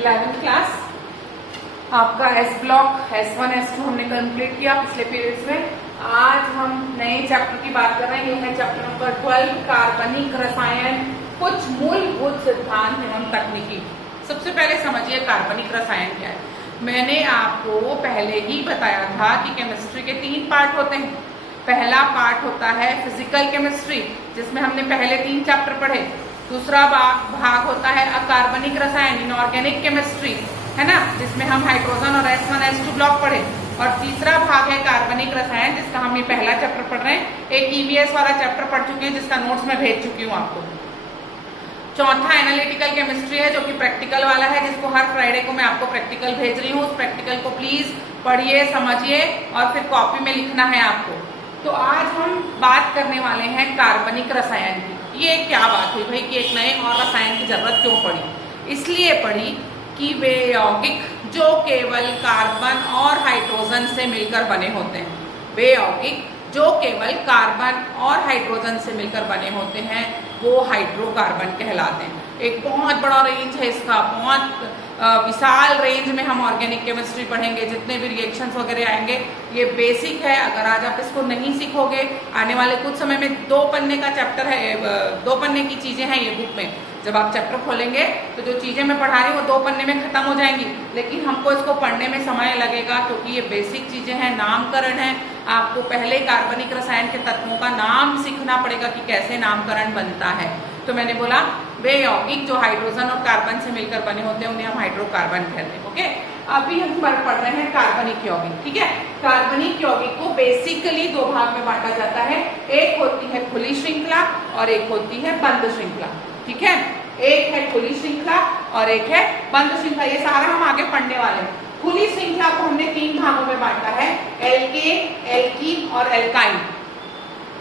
11th class आपका S block S1 S2 हमने complete किया पिछले पीरियड्स में। आज हम नए चैप्टर की बात कर रहे हैं। ये है चैप्टर नंबर 12 कार्बनिक रसायन, कुछ मूलभूत सिद्धांत एवं तकनीकी। सबसे पहले समझिए कार्बनिक रसायन क्या है। मैंने आपको पहले ही बताया था कि केमिस्ट्री के 3 पार्ट होते हैं। पहला पार्ट होता है फिजिकल केमिस्ट्री, जिसमें हमने पहले 3 चैप्टर पढ़े। दूसरा भाग होता है अकार्बनिक रसायन, इनऑर्गेनिक केमिस्ट्री, है ना, जिसमें हम हाइड्रोजन और S1 S2 ब्लॉक पढ़े। और तीसरा भाग है कार्बनिक रसायन, जिसका हम ये पहला चैप्टर पढ़ रहे हैं। एक EVS वाला चैप्टर पढ़ चुके हैं, जिसका नोट्स मैं भेज चुकी हूँ आपको। चौथा एनालिटिकल केमिस्ट्री है, जो कि प्रैक्टिकल वाला है, जिसको हर फ्राइडे को मैं आपको प्रैक्टिकल भेज रही हूँ। उस प्रैक्टिकल को प्लीज पढ़िए, समझिए और फिर कॉपी में लिखना है आपको। तो आज हम बात करने वाले हैं कार्बनिक रसायन की। ये क्या बात हुई भाई कि एक नए और रसायन की जरूरत क्यों पड़ी? इसलिए पड़ी कि वे यौगिक जो केवल कार्बन और हाइड्रोजन से मिलकर बने होते हैं, वे यौगिक जो केवल कार्बन और हाइड्रोजन से मिलकर बने होते हैं, वो हाइड्रोकार्बन कहलाते हैं। एक बहुत बड़ा रेंज है इसका, बहुत विशाल रेंज में हम ऑर्गेनिक केमिस्ट्री पढ़ेंगे। जितने भी रिएक्शंस वगैरह आएंगे, ये बेसिक है। अगर आज आप इसको नहीं सीखोगे, आने वाले कुछ समय में 2 पन्ने का चैप्टर है, 2 पन्ने की चीजें हैं ये बुक में। जब आप चैप्टर खोलेंगे तो जो चीजें मैं पढ़ा रही हूँ वो 2 पन्ने में खत्म हो जाएंगी, लेकिन हमको इसको पढ़ने में समय लगेगा, क्योंकि ये बेसिक चीजें हैं, नामकरण है। आपको पहले कार्बनिक रसायन के तत्वों का नाम सीखना पड़ेगा कि कैसे नामकरण बनता है। तो मैंने बोला वे यौगिक जो हाइड्रोजन और कार्बन से मिलकर बने होते हैं, उन्हें हम हाइड्रोकार्बन कहते हैं। ओके, अभी हम पढ़ रहे हैं कार्बनिक यौगिक। ठीक है, कार्बनिक यौगिक को बेसिकली 2 भाग में बांटा जाता है। एक होती है खुली श्रृंखला और एक होती है बंद श्रृंखला। ठीक है, एक है खुली श्रृंखला और एक है बंद श्रृंखला। ये सारा हम आगे पढ़ने वाले हैं। खुली श्रृंखला को हमने 3 भागों में बांटा है, एल्केन, एल्कीन और एल्काइन।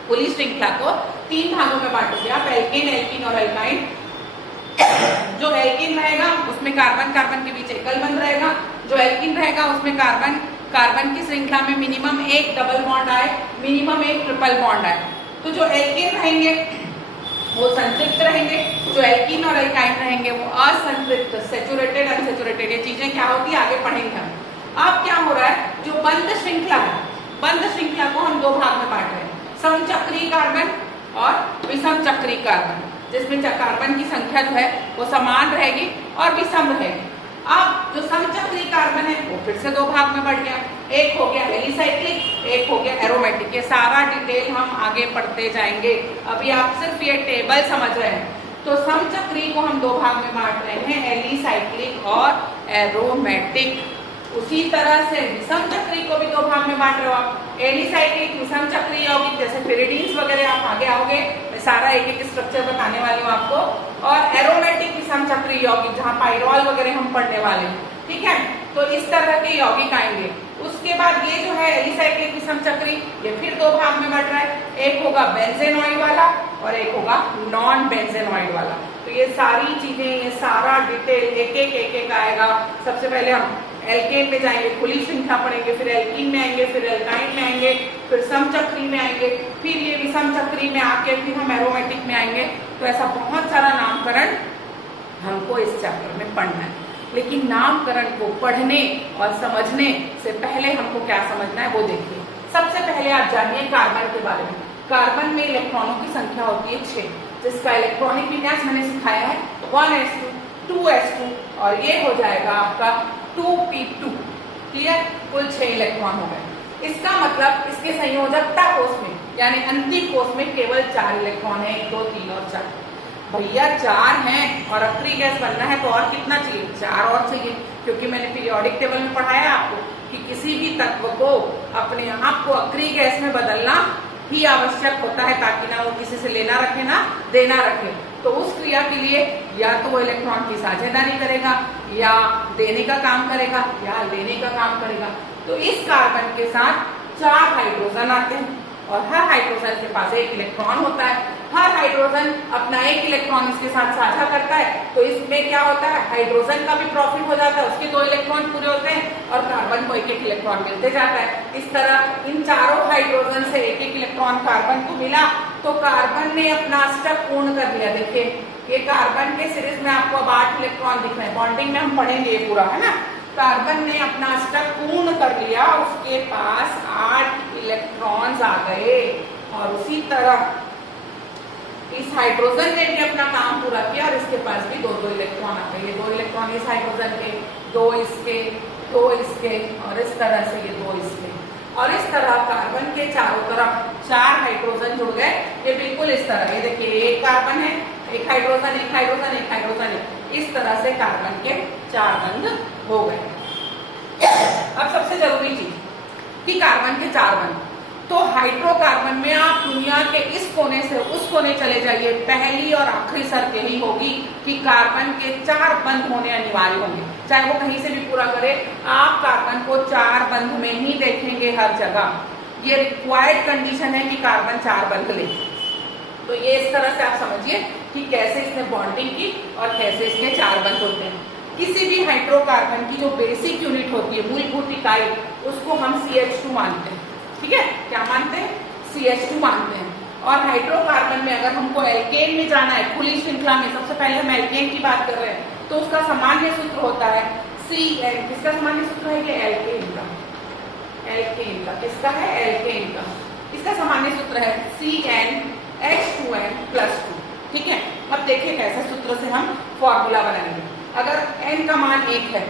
खुली श्रृंखला को 3 भागों में बांटोगे आप, एल्केन, एल्कीन और एल्काइन। जो एल्कीन रहेगा उसमें कार्बन कार्बन के बीच एकल बंध रहेगा। जो एल्कीन रहेगा उसमें कार्बन कार्बन की श्रृंखला में मिनिमम 1 डबल बॉन्ड आए, मिनिमम 1 ट्रिपल बॉन्ड आए। तो जो एल्केन रहेंगे वो संतृप्त रहेंगे, जो एल्कीन और एल्काइन रहेंगे वो असंतृप्त, सैचुरेटेड, अनसैचुरेटेड। ये चीजें क्या होती है आगे पढ़ेंगे हम। अब क्या हो रहा है, जो बंद श्रृंखला है, बंद श्रृंखला को हम 2 भाग में बांट रहे हैं, समचक्री कार्बन और विषम चक्री कार्बन, जिसमें कार्बन की संख्या जो है वो समान रहेगी और विषम रहेगी। अब जो समचक्री कार्बन है वो फिर से 2 भाग में बढ़ गया। एक हो गया एलिसाइक्लिक, एक हो गया एरोमेटिक। ये सारा डिटेल हम आगे पढ़ते जाएंगे, अभी आप सिर्फ ये टेबल समझ रहे हैं। तो समचक्री को हम 2 भाग में बांट रहे हैं, एलिसाइक्लिक और एरोमेटिक। उसी तरह से विषम चक्री को भी 2 भाग में बांट रहे हो आप, एलिसाइक्लिक, विषम चक्री यौगिक, जैसे पिरिडीन्स वगैरह आप आगे आओगे, मैं सारा एक स्ट्रक्चर बताने वाली हूँ आपको। और एरोमेटिक विषम चक्री यौगिक, जहाँ पाइरॉल वगैरह हम पढ़ने वाले हैं। ठीक है, तो इस तरह के यौगिक आएंगे। उसके बाद ये जो है एलिसाइक्लिक विषम चक्री, ये फिर 2 भाग में बट रहा है। एक होगा बेंजेनॉइड वाला और एक होगा नॉन बेंजेनॉइड वाला। तो ये सारी चीजें, ये सारा डिटेल एक एक आएगा। सबसे पहले हम एल्केन में जाएंगे, खुली श्रृंखला पढ़ेंगे, फिर एल्कीन में आएंगे, फिर एल्काइन में आएंगे, फिर समचक्री में आएंगे, फिर ये विषम चक्री में आके फिर हम एरोमेटिक में आएंगे। तो ऐसा बहुत सारा नामकरण हमको इस चैप्टर में पढ़ना है। लेकिन नामकरण को पढ़ने और समझने से पहले हमको क्या समझना है वो देखिए। सबसे पहले आप जानिए कार्बन के बारे में। कार्बन में इलेक्ट्रॉनों की संख्या होती है 6, जिसका इलेक्ट्रॉनिक विन्यास मैंने सिखाया है 1s2, 2s2 और ये हो जाएगा आपका 2p2। क्लियर, कुल 6 इलेक्ट्रॉन हो गए। इसका मतलब इसके संयोजकता कोष में यानी अंतिम कोष में केवल 4 इलेक्ट्रॉन है, 1, 2, 3 और 4। भैया 4 हैं और अक्री गैस बनना है तो और कितना चाहिए? 4 और चाहिए, क्योंकि मैंने पीरियोडिक टेबल में पढ़ाया आपको कि किसी भी तत्व को अपने आप को अक्री गैस में बदलना ही आवश्यक होता है, ताकि ना वो किसी से लेना रखे ना देना रखे। तो उस क्रिया के लिए या तो वो इलेक्ट्रॉन की साझेदारी करेगा, या देने का काम करेगा, या लेने का काम करेगा। तो इस कार्बन के साथ 4 हाइड्रोजन आते हैं और हर हाइड्रोजन के पास 1 इलेक्ट्रॉन होता है। हर हाइड्रोजन अपना 1 इलेक्ट्रॉन इसके साथ साझा करता है, तो इसमें क्या होता है, हाइड्रोजन का भी प्रॉफिट हो जाता है, उसके 2 इलेक्ट्रॉन पूरे होते हैं और कार्बन को 1 इलेक्ट्रॉन मिलते जाता है। इस तरह इन चारों हाइड्रोजन से 1 इलेक्ट्रॉन कार्बन को मिला तो कार्बन ने अपना स्टेप पूर्ण कर लिया। देखिए ये कार्बन के सीरीज में आपको अब 8 इलेक्ट्रॉन दिख रहे हैं, बॉन्डिंग में हम पढ़ेंगे ये पूरा, है ना। कार्बन ने अपना स्टेप पूर्ण कर लिया, उसके पास 8 इलेक्ट्रॉन्स आ गए। और उसी तरह इस हाइड्रोजन ने भी अपना काम पूरा किया और इसके पास भी 2-2 इलेक्ट्रॉन आ गए। ये 2 इलेक्ट्रॉन इस हाइड्रोजन के, 2 इसके, 2 इसके और इस तरह से ये 2 इसके। और इस तरह कार्बन के चारों तरफ 4 हाइड्रोजन जुड़ गए। ये बिल्कुल इस तरह, ये देखिए एक कार्बन है, एक हाइड्रोजन, एक हाइड्रोजन, एक हाइड्रोजन है। इस तरह से कार्बन के 4 बंध हो गए। अब सबसे जरूरी चीज कि कार्बन के 4 बंध, तो हाइड्रोकार्बन में आप दुनिया के इस कोने से उस कोने चले जाइए, पहली और आखिरी शर्त यही होगी कि कार्बन के 4 बंध होने अनिवार्य होंगे। चाहे वो कहीं से भी पूरा करे, आप कार्बन को 4 बंध में ही देखेंगे हर जगह। ये रिक्वायर्ड कंडीशन है कि कार्बन 4 बंध ले। तो ये इस तरह से आप समझिए कि कैसे इसने बॉन्डिंग की और कैसे इसके 4 बंध होते हैं। किसी भी हाइड्रोकार्बन की जो बेसिक यूनिट होती है, मूलभूत इकाई, उसको हम CH2 मानते हैं। ठीक है, क्या मानते हैं? CH2 मानते हैं। और हाइड्रोकार्बन में अगर हमको एल्केन में जाना है, खुली श्रृंखला में, सबसे पहले हम एल्केन की बात कर रहे हैं, तो उसका सामान्य सूत्र होता है CN। किसका सामान्य सूत्र है? ये एल्केन का। एल्केन का किसका है? एल्केन का। इसका सामान्य सूत्र है CnH2n+2। ठीक है, अब देखिए कैसे सूत्र से हम फॉर्मूला बनाएंगे। अगर n का मान 1 है,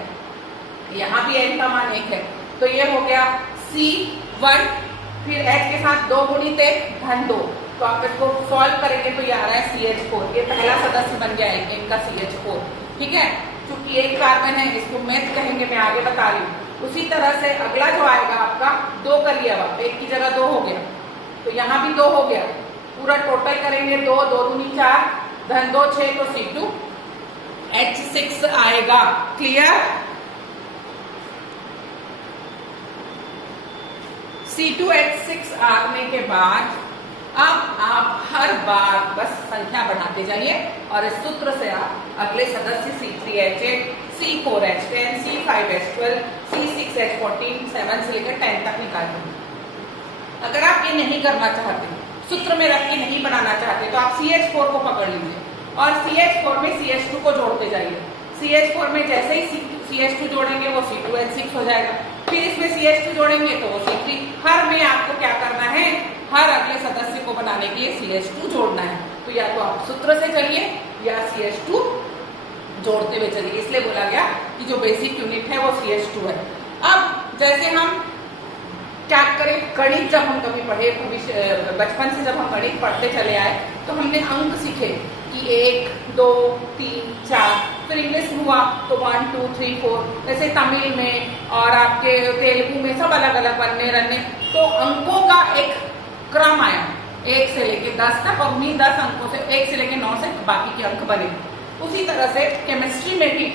यहाँ भी n का मान 1 है, तो ये हो गया C1, फिर H के साथ 2 गुणित 1 धन 2। तो आप इसको सॉल्व करेंगे तो ये आ रहा है CH4। ये पहला सदस्य बन गया एल्केन का CH4। ठीक है, क्योंकि एक कार्बन है, इसको मेथ कहेंगे, मैं आगे बता रही हूँ। उसी तरह से अगला जो आएगा आपका 2 कर लिया, आप 1 की जगह 2 हो गया, तो यहाँ भी 2 हो गया। पूरा टोटल करेंगे 2, 2 दूनी 4, धन 2 6, तो C2H6 आएगा। क्लियर? C2H6 आने के बाद अब आप हर बार बस संख्या बढ़ाते जाइए और इस सूत्र से आप अगले सदस्य C3H8, C4H10, C5H12, C6H14, 7 से लेकर 10 तक निकाल देंगे। अगर आप ये नहीं करना चाहते, सूत्र में रख के नहीं बनाना चाहते, तो आप CH4 को पकड़ लीजिए और CH4 में CH2 को जोड़ते जाइए। CH4 में जैसे ही CH2 जोड़ेंगे वो C2H6 हो जाएगा, फिर इसमें CH2 जोड़ेंगे तो वो C3। हर में आपको क्या करना है? हर अगले सदस्य को बनाने के लिए CH2 जोड़ना है। तो या तो आप सूत्र से चलिए या CH2 जोड़ते हुए चलिए। इसलिए बोला गया कि जो बेसिक यूनिट है वो CH2 है। अब जैसे हम क्या करें, गणित जब हम कभी पढ़े, बचपन से जब हम गणित पढ़ते चले आए, तो हमने अंक सीखे कि 1, 2, 3, 4, फिर इंग्लिश में हुआ तो 1, 2, 3, 4, जैसे तमिल में और आपके तेलुगु में सब अलग अलग बनने रहने। तो अंकों का एक क्रम आया 1 से लेके 10 तक, और उन्हीं 10 अंकों से 1 से लेके 9 से बाकी के अंक बने। उसी तरह से केमिस्ट्री में भी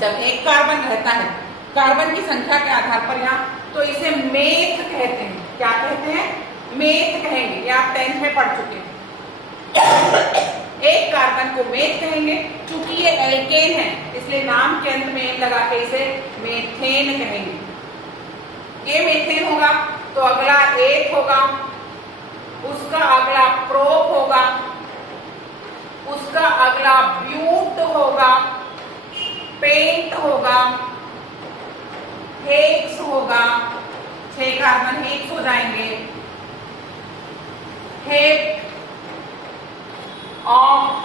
जब एक कार्बन रहता है, कार्बन की संख्या के आधार पर यहाँ, तो इसे मेथ कहते हैं। क्या कहते हैं? मेथ कहेंगे। ये आप 10th में पढ़ चुके हैं। एक कार्बन को मेथ कहेंगे, क्योंकि ये एल्केन है इसलिए नाम के अंत में लगा के इसे मेथेन कहेंगे। ये मेथेन होगा तो अगला एक होगा, उसका अगला प्रोप होगा, उसका अगला ब्यूट होगा, पेंट होगा, हेक्स होगा। 6 कार्बन हेक्स हो जाएंगे। हेक, ऑक्ट,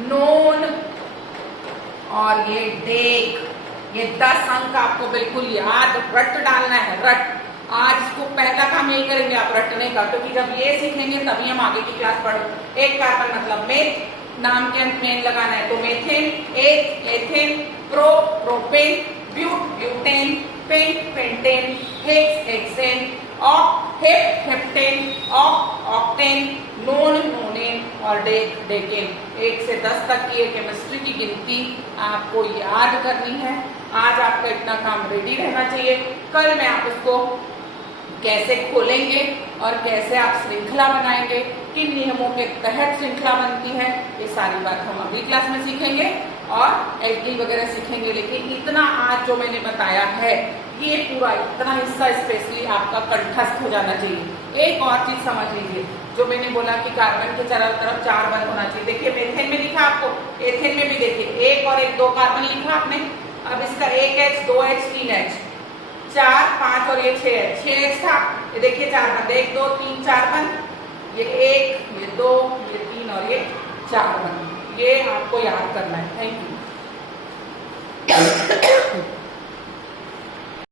नोन और ये डेक। ये 10 अंक आपको बिल्कुल याद रट डालना है। रट, आज इसको पहला काम यही करेंगे आप, रटने का, क्योंकि जब ये सीखेंगे तभी हम आगे की क्लास पढ़ेंगे। एक कार्बन मतलब मेथ, नाम के अंत में लगाना है तो methane, eth ethane, pro propane, but butane, pent pentane, hex hexane, oct hep heptane, oct octane, non nonane और डेक डेकेन। 1 से 10 तक की केमिस्ट्री की गिनती आपको याद करनी है। आज आपका इतना काम रेडी रहना चाहिए। कल मैं आप इसको कैसे खोलेंगे और कैसे आप श्रृंखला बनाएंगे, किन नियमों के तहत श्रृंखला बनती है, ये सारी बात हम अगली क्लास में सीखेंगे और एल्कीन वगैरह सीखेंगे। लेकिन इतना आज जो मैंने बताया है ये पूरा इतना हिस्सा स्पेशली आपका कंठस्थ हो जाना चाहिए। एक और चीज समझ लीजिए, जो मैंने बोला कि कार्बन के चारों तरफ 4 बंद होना चाहिए। देखिए मेथेन में लिखा आपको, एथेन में भी देखिए 1 और 1 2 कार्बन लिखा आपने। अब इसका 1H 2H 3H 4 5 और ये 6H 6H था। ये देखिए 4 बंद, 1 2 3 4 बंद, ये 1 ये 2 ये 3 और ये 4 बंद। ये आपको याद करना है। Thank you.